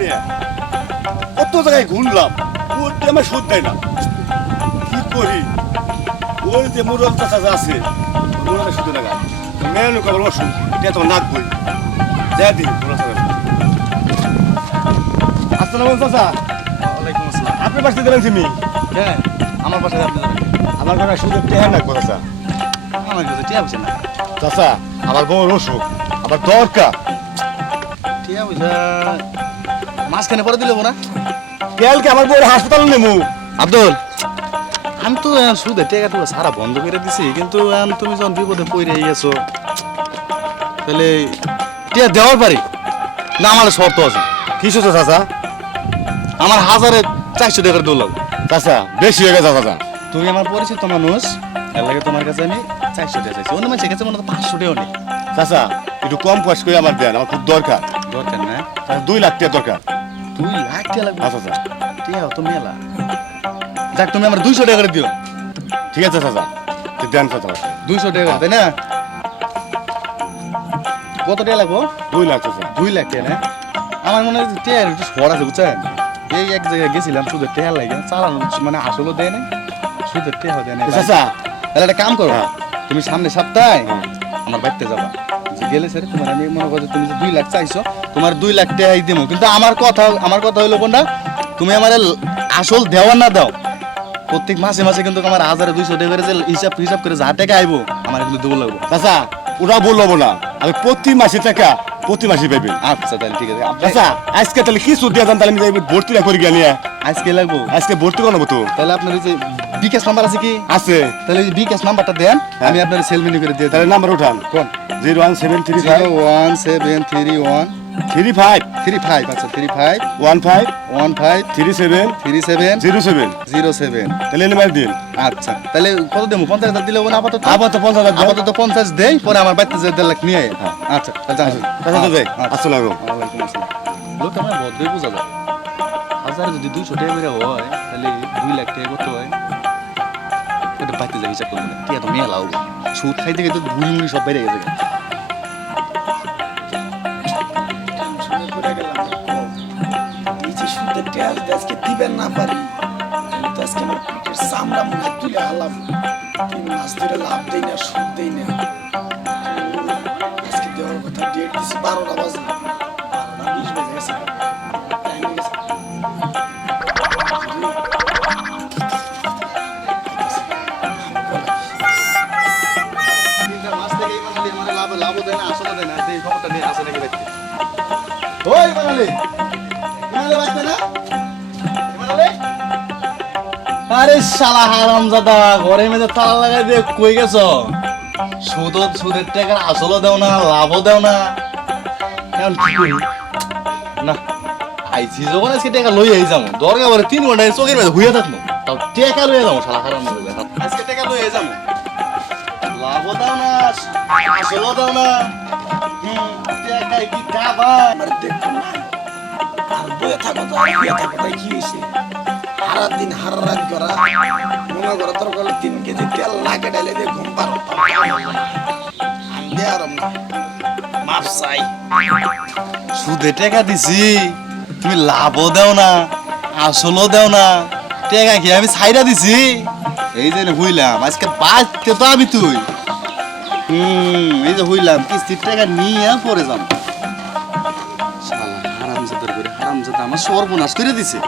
নিয়ে কত জায়গায় ঘুরলাম, ওর আমার সুদ দেয় না। কি করি? ওই যে মুরল চাচা আছে, মুরলের সুদ লাগা মেয়ে লোক আবার অসুখ, এটা তোমার নাক বই যা দিই মুরল চাচা। আসসালামু চাচা। ওয়ালাইকুম আসসালাম। আপনি পাশে দিলেন তুমি? হ্যাঁ, আমার পাশে আপনি যাবেন। আমার ঘরে সুদের টেহা নাকবো চাচা। আমার কাছে টিয়া পয়সা না। চাচা আমার বউর অসুখ, আমার দরকার। টিয়া পয়সা মাঝখানে পরে দিলে না? কালকে আমার বউর হাসপাতাল নেবো। আব্দুল, আমি তো সুদে টেকা টুকা সারা বন্ধ করে দিছি, কিন্তু তুমি যখন বিপদে পড়ে গেছো তাহলে টিয়া দেওয়ার পারি না? আমার শর্ত আছে। কি শুধু চাচা? আমার 1400 টাকার দোল লাগবে। চাচা বেশি হয়ে গেছে চাচা। তুমি আমার পরিচিত মানুষ, এর লাগে তোমার কাছে আমি 400 টাকা চাইছি। অন্য মানুষের কাছে মনে হয় 500 টাকাও নেই। চাচা একটু কম পয়সা করে আমার দেন, আমার খুব দরকার। দরকার না? 2 লাখ টাকা দরকার। 2 লাখ টাকা লাগবে? আচ্ছা চাচা টিয়া তো মেলা। যাক, তুমি আমার 200 টাকা করে দিও। ঠিক আছে চাচা, দেন চাচা। 200 টাকা, তাই না? কত টাকা লাগবো? 2 লাখ চাচা। 2 লাখ টাকা না? আমার মনে হয় টেয়ার একটু শর্ট আছে, বুঝছেন? এই এক জায়গায় গেছিলাম, সুদের টেয়ার লাগে চালানো, মানে আসলেও দেয় না, সুদের টেয়ার দেয় না। চাচা তাহলে একটা কাম করো, হ্যাঁ। তুমি সামনে সপ্তাহে হ্যাঁ। আমার বাড়িতে যাবা। যে গেলে স্যার তোমার আমি মনে করো তুমি যে 2 লাখ চাইছো, তোমার 2 লাখ টাকাই দেবো। কিন্তু আমার কথা হইলো কোনটা, তুমি আমার আসল দেওয়া না দাও, প্রত্যেক মাসে মাসে কিন্তু আমার 1200 টাকা করে যে হিসাব করে যা টাকা আইবো আমার কিন্তু দেবো লাগবে। চাচা ওরা বলবো না, আমি প্রতি মাসে টাকা প্রতি মাসে পাইবেন। আচ্ছা তাহলে ঠিক আছে। চাচা আজকে তাহলে কি সুদ দিয়ে যান, তাহলে আমি ভর্তি করে গিয়ে নিয়ে আজকে লাগবো? আজকে ভর্তি করবো তো। তাহলে আপনার ওই যে বিকাশ নাম্বার আছে কি? আছে। তাহলে ওই বিকাশ নাম্বারটা দেন, আমি আপনার সেলমেনি করে দিয়ে তাহলে দেব। নাম্বার উঠান। কোন? 01735 01731 35 35। আচ্ছা 35 15 15 37 37 07। 07। তাহলে নাম্বার দিন। আচ্ছা তাহলে কত দেবো? 50,000 দিলে হবে না? আপাতত আপাতত 50,000 দেন। আপাতত 50 দেই, পরে আমার বাড়িতে যে 1.5 লাখ নিয়ে আয়। হ্যাঁ। আচ্ছা তাহলে যান। চাচা তো যাই। আসসালামু আলাইকুম। ওয়ালাইকুম আসসালাম। লোক আমার ভদ্রই বোঝা যায়। হাজারে যদি 200 টাকা করে হয়, তাহলে 2 লাখ টাকা কত হয়? ওটা বাড়িতে যাই হিসাব করবো না, ঠিক আছে? মেলা হবে, সুদ খাইতে খাইতে ভুড়ি মুড়ি সব বেড়ে গেছে। আজকে দিবেন না পারি, কিন্তু আজকে আমার পিঠের চামড়া মনে হয় তুলে হালাম। 3 মাস ধরে লাভ দেই না, সুদ দেই না। আজকে দেওয়ার কথা ডেট দিছি 12টা বাজে, 12টা 20 বেজে গেছে। টাইম হয়ে গেছে। ওই বাঙালি, বাঙালি বাঁচবে না? বাঙালি? আরে শালা হারামজাদা, ঘরে মেজে তালা লাগাই দিয়ে কই গেছো? সুদের টাকার আসলও দেও না, লাভও দেও না। এখন কি করি? না, আইছি যখন আজকে টাকা লই আই যাবো, দরকার পরে 3 ঘন্টা চোখের মেঝে হুইয়া থাকবো, তাও টাকা লইয়া যাবো। শালা হারামজাদা, আজকে টাকা লইয়া যাবো, লাভও দাও না, আসলও দাও না। টাকায় কি খাবা? আমার দেখো না, আর বয়ে থাকো তো, আর শুয়ে থাকো, তাই কি হয়েছে? সারা দিন হারা রাত করা, মনে করো তোর গেলে 3 কেজি তেল লাগে ডালে দিয়ে ঘুম পারো। আমি দেয়ারম না, মাপ চাই। সুদে টাকা দিছি, তুমি লাভও দাও না, আসলও দাও না। টাকা কি আমি ছাইরা দিছি? এই যে হইলাম আজকে বাঁচতে তো আমি তুই। এই যে হইলাম, কিস্তির টাকা নিয়ে পরে যাম। শালা হারামজাদার করে হারামজাদা আমার সর্বনাশ করে দিছে।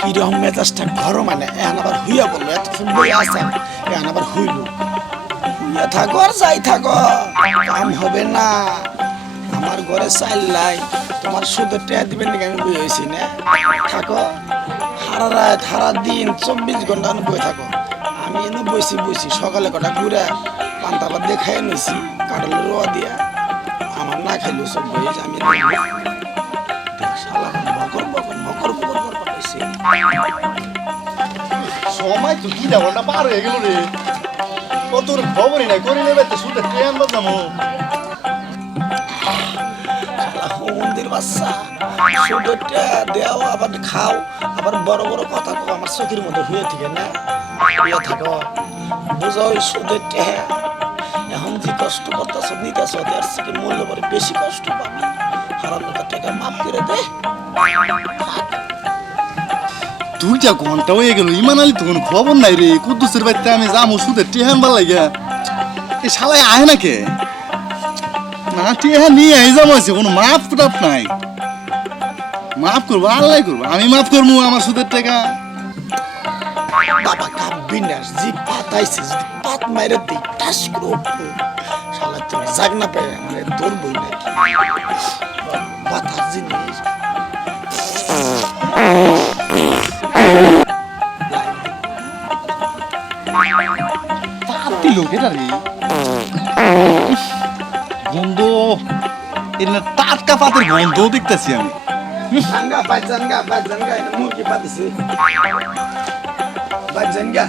কিরকম মেজাজটা গরম, মানে এখন আবার হুইয়া বললো, এতক্ষণ বই আসা এখন আবার হুইল। হুইয়া থাকো আর যাই থাকো, কাম হবে না। আমার ঘরে চাইল নাই, তোমার সুদের টাকা দিবেন নাকি আমি বই হয়েছি না? থাকো সারা রাত সারা দিন 24 ঘন্টা বই থাকো। আমি এনে বইছি সকালে কটা ঘুরে পান্তা ভাত দিয়ে খাইয়ে নিয়েছি, কাঁঠালের রোয়া দিয়া। আমার না খাইলেও সব বইয়েছে, আমি শালা মকর বকর মকর বকর বকর পাঠাইছে। সময় তো 2 ঘন্টা পার হয়ে গেল রে, কত খবরই নাই, করি নেবে তো সুদের ট্রেন বাজামো। মন্দির বাচ্চা, সুদটা দেও আবার খাও, আবার বড় বড় কথা কো, আমার চোখের মধ্যে হয়ে থাকে না? হয়ে থাকো, বুঝো ওই সুদের এখন যে কষ্ট করতেছ নিতেছ, এর থেকে মূল্য পরে বেশি কষ্ট পাবি। হারামজাদা টাকা মাফ করে দে। 2টা ঘন্টা হয়ে গেল, ইমান আলী তো কোনো খবর নাই রে। কুদ্দুসের বাড়িতে আমি যাবো সুদের টেহান ভাল লাগে, এই শালায় আহে না কে? না টেহা নিয়ে আই যাবো, আছে কোনো মাফ টাফ নাই। মাফ করবো, আল্লাহ করবো, আমি মাফ করবো আমার সুদের টাকা। বাবা কাঁদবি না, জি পাতাইছে যদি পাত মাইরে দিই টাস করে উঠবো। শালা তোর জাগ না পেয়ে মানে ধরবই নাকি বাতার জিনিস। পাতি লোক এটা রে, গন্ধ এটা টাটকা পাতের গন্ধ দেখতেছি আমি। জানগা জানগা এটা মুরগি পাতিছে জানগা।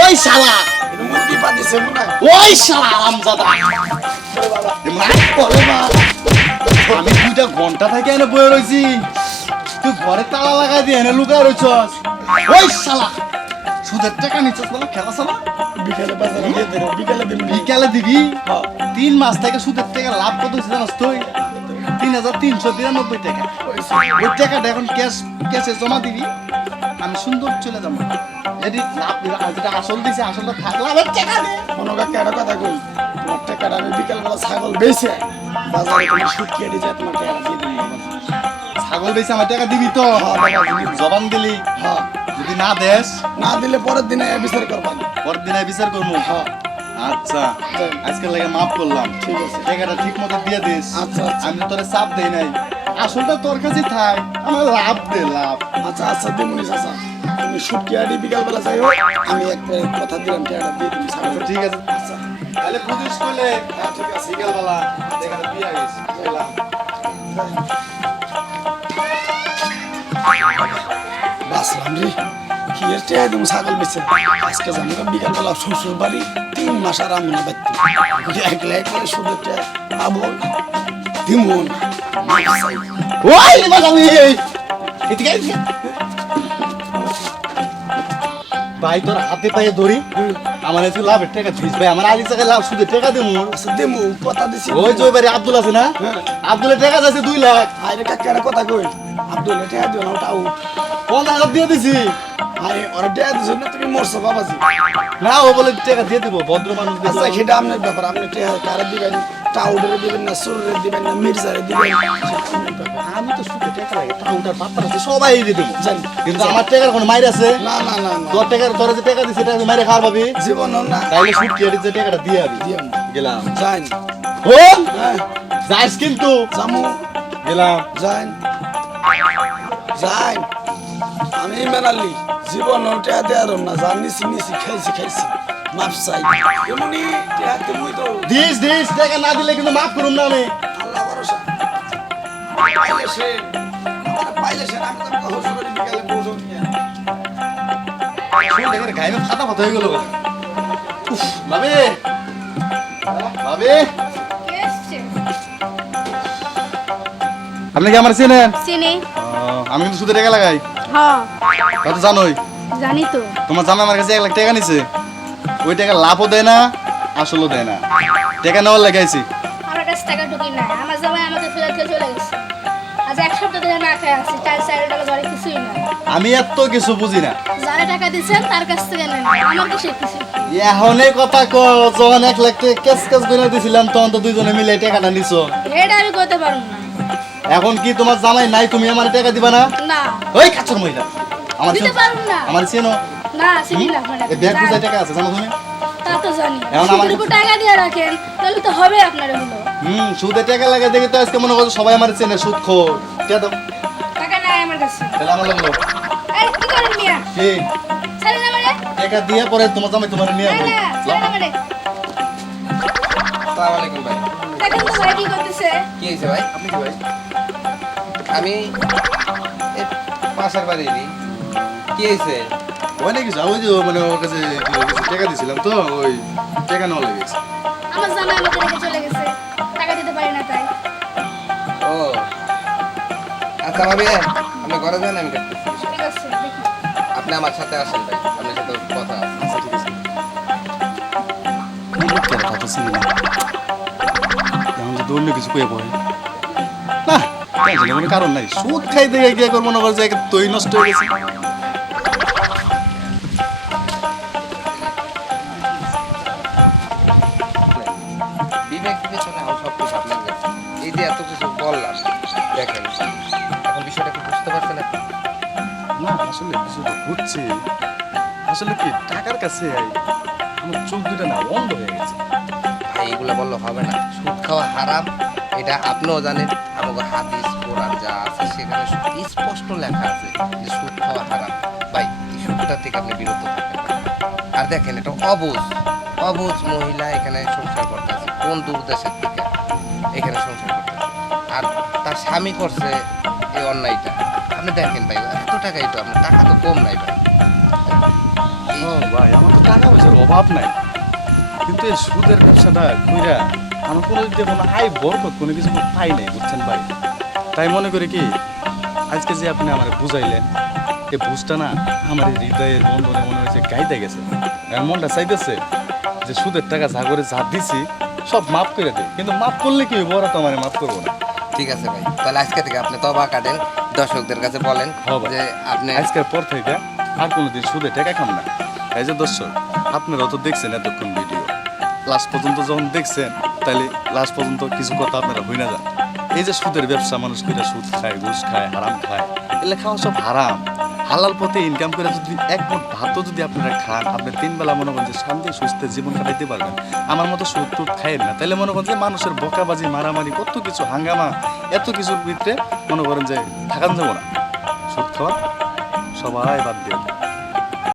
ওই শালা, এটা মুরগি পাতিছে মনে হয়। ওই শালা আরামজাদা, আমি 2টা ঘন্টা থেকে এনে বয়ে রয়েছি, তুই ঘরে তালা লাগাই দিয়ে এনে লুকায় রয়েছস। ওই শালা সুদের টাকা নিচ্ছস বলে খেলা শালা। বিকালে বাজারে দিয়ে দেবো, বিকালে দিবি। বিকালে দিবি? 3 মাস থেকে সুদের টাকা লাভ কত হয়েছে জানাস তুই? 3,393 টাকা। ওই টাকাটা এখন ক্যাশে জমা দিবি, আমি সুন্দর চলে যাবো। যদি লাভ যেটা আসল দিছে, আসলটা থাকলে আবার টাকা দে। কোনো কাকে একটা কথা কই, তোমার টাকাটা আমি বিকালবেলা ছাগল বেচে বাজারে তুমি শুকিয়ে দিয়ে তোমার টাকা দিয়ে দিবি। ছাগল বেশি আমার টাকা দিবি তো? জবান দিলি? হ্যাঁ, যদি না দেস না দিলে পরের দিনে বিচার করবা। পরের দিনে বিচার করবো। হ্যাঁ আচ্ছা, আজকে লাগে মাফ করলাম, ঠিক আছে। টাকাটা ঠিক মতো দিয়ে দিস। আচ্ছা, আচ্ছা। আমি তোরে চাপ দেই নাই, আসলটা তোর কাছে থাক, আমার লাভ দে লাভ। আচ্ছা আচ্ছা দিমুনি চাচা, তুমি শুকিয়ে দিয়ে বিকালবেলা যাই হোক, আমি একবার কথা দিলাম টাকাটা দিয়ে দিবি ছাগল। আচ্ছা ঠিক আছে, আচ্ছা তাহলে বুঝিস করলে ঠিক আছে, বিকালবেলা টাকাটা দিয়ে গেছি গেলাম। বাসলাম রে, কি এর টাকা তুমি ছাগল বেচে আজকে জানি না বিকালবেলা শ্বশুর বাড়ি 3 মাস আর আমি না বাড়তে একলা একলা সুদের টাকা পাবো দিমুন। ওই মাগালি এদিকে এদিকে। ভাই তোর হাতে পায়ে ধরি, আমার একটু লাভের টাকা দিস ভাই, আমার আগে জায়গায় লাভ সুদের টাকা দেবো। আচ্ছা দিমু, কথা দিছি। ওই যে বাড়ি আব্দুল আছে না, আব্দুলের টাকা আছে 2 লাখ। আরে কাকার কথা কই, আব্দুল টাকা দিও না, ওটা আউট। 15,000 দিয়ে দিছি। আরে ওরা টাকা দিছো না, তুমি মরছো বাবাজি। না ও বলে টাকা দিয়ে দিব, ভদ্র মানুষ আচ্ছা দেখো। সেটা আপনার ব্যাপার, আপনি টাকা কারে দিবেন, টাউডারে দিবেন না সুরের দিবেন না মির্জারে দিবেন, সেটা আপনার ব্যাপার। আমি তো সুদের টাকা লাগে, টাউটার বাপ্পার আছে সবাই দিয়ে দেবো, জানি কিন্তু আমার টাকার কোনো মাইর আছে? না না না না, তোর টাকার তোর যে টাকা দিছে টাকা মাইরে খাওয়ার পাবি? জীবনও না। তাইলে সুদ দিয়ে যে টাকাটা দিয়ে আবি। দিও না। গেলাম। যাইন। ও হ্যাঁ যাইস কিন্তু। জামু। গেলাম। যাইন যাইন। আমি মেনালি জীবন ওটা দেয়ার না, জানি চিনিছি খাইছি মাপ চাই এমনি টেহাতে মুই তো দিস টাকা না দিলে কিন্তু মাফ করুম না আমি। আল্লাহ ভরসা পাইলে সে আমি তো হসু করে বিকালে পৌঁছাও নিয়ে শুনে দেখে গায়ে ফাটা ফাটা হয়ে গেল। উফ বাবে বাবে কে এসছে? আপনি কি আমার চেনেন? চিনি। আমি কিন্তু সুদের টাকা লাগাই, হ্যাঁ তা তো জানোই। জানি তো। তোমার জামাই আমার কাছে 1 লাখ টাকা নিছে, ওই টাকা লাভও দেয় না আসলও দেয় না, টাকা নেওয়ার লাগাইছি। আমার কাছে টাকা ঢুকি নাই, আমার জামাই আমাকে ফেলে দিয়ে চলে গেছে। আজ 1 সপ্তাহ ধরে না খেয়ে আছি, 4 টাকা ধরে কিছুই না। আমি এত কিছু বুঝি না, যারা টাকা দিচ্ছেন তার কাছ থেকে নেন, আমার কাছে কিছু। এখন এই কথা কো, যখন 1 লাখ টাকা ক্যাশ করে দিছিলাম তখন তো দুইজনে মিলে টাকাটা নিছো। এটা আমি করতে পারবো না। এখন কি তোমার জামাই নাই, তুমি আমার টাকা দিবা না? না ওই কাচর মহিলা আমার দিতে পারবো না। আমার চেনো? না চিনি না আপনারা। এই ব্যাগ বুঝাই টাকা আছে জানো তুমি? তা তো জানি। এখন আমার- সুদের উপর টাকা দিয়ে রাখেন, তাহলে তো হবে আপনার হলো। সুদে টাকা লাগে দেখে তো আজকে মনে করছো সবাই আমার চেনে সুদ খোর। টাকা দাও, টাকা নাই আমার কাছে। তাহলে আমার লাগলো আরে কি করেন মিয়া? কি ছাড়েন আমারে। টাকা দিয়ে পরে তোমার জামাই তোমার নিয়ে না আসবে। না, ছাড়েন আমারে। আসসালামু আলাইকুম ভাই। দেখেন তো ভাই কি করতেছে। কি হয়েছে ভাই? আপনি কি ভাই? আমি এই পাশের বাড়িরই। কি হয়েছে? অনেক কিছু, ওই যে মানে ওর কাছে কিছু টাকা দিছিলাম তো, ওই টাকা নেওয়া লেগেছে। আমার জামাই আমাকে রেখে চলে গেছে, টাকা দিতে পারি না তাই। ও আচ্ছা ভাবি, আপনি ঘরে যান, আমি দেখতেছি। ঠিক আছে দেখি। আপনি আমার সাথে আসেন ভাই, আপনার সাথে কথা আছে। আচ্ছা ঠিক আছে। এই লোকটার কথা চিনি না, এখন যদি অন্য কিছু কয়ে পড়ে টেনশনের কোনো কারণ নাই, সুদ খাই দেখে গিয়ে করে মনে করে যে তৈ নষ্ট হয়ে গেছে। বিবেক বিবেচনা আমার সব কিছু আপনার কাছে। এই যে এত কিছু বললাম, দেখেন এখন বিষয়টা কি বুঝতে পারছেন আপনি? না আসলে কিছু তো বুঝছি, আসলে কি টাকার কাছে আমার চোখ দুটা না বন্ধ হয়ে গেছে। ভাই এগুলো বললে হবে না, সুদ খাওয়া হারাম, এটা আপনিও জানেন। আমাদের হাদিস কোরআন যা আছে সেখানে স্পষ্ট লেখা আছে যে সুদ খাওয়া হারাম। ভাই এই সুদটা থেকে আপনি বিরত থাকেন। আর দেখেন এটা অবুঝ অবুঝ মহিলা এখানে সংসার করতেছে, কোন দূর দেশের থেকে এখানে সংসার করতেছে, আর তার স্বামী করছে এই অন্যায়টা। আপনি দেখেন ভাই এত টাকাই তো, আপনার টাকা তো কম নাই ভাই। ও ভাই আমার তো টাকা পয়সার অভাব নাই, কিন্তু এই সুদের ব্যবসাটা কইরা আমার কোনো দিক দিয়ে কোনো আয় বরকত কোনো কিছু পাই নাই, বুঝছেন ভাই। তাই মনে করি কি আজকে যে আপনি আমার বুঝাইলেন, এই বুঝটা না আমার এই হৃদয়ের বন্ধনে মনে হয়েছে গাইতে গেছে। আমার মনটা চাইতেছে যে সুদের টাকা যা করে যা দিছি সব মাফ করে দে, কিন্তু মাফ করলে কি হইব, ওরা তো আমার মাফ করবো না। ঠিক আছে ভাই, তাহলে আজকে থেকে আপনি তবা কাটেন, দর্শকদের কাছে বলেন হ্যাঁ ভাই। যে আপনি আজকের পর থেকে আর কোনোদিন সুদে টাকা খাম না। এই যে দর্শক, আপনারাও তো দেখছেন এতক্ষণ ভিডিও, লাস্ট পর্যন্ত যখন দেখছেন তাহলে লাস্ট পর্যন্ত কিছু কথা আপনারা হই না যান। এই যে সুদের ব্যবসা, মানুষ করে সুদ খায়, ঘুষ খায়, হারাম খায়, এগুলো খাওয়া সব হারাম। হালাল পথে ইনকাম করে যদি এক মুঠ ভাতও যদি আপনারা খান, আপনি 3 বেলা মনে করেন যে শান্তি সুস্থে জীবন কাটাইতে পারবেন। আমার মতো সুদ টুদ খাইয়েন না, তাহলে মনে করেন যে মানুষের বকাবাজি, মারামারি, কত কিছু হাঙ্গামা, এত কিছুর ভিতরে মনে করেন যে থাকান যাবো না। সুদ খাওয়া সবাই বাদ দিয়ে দেন।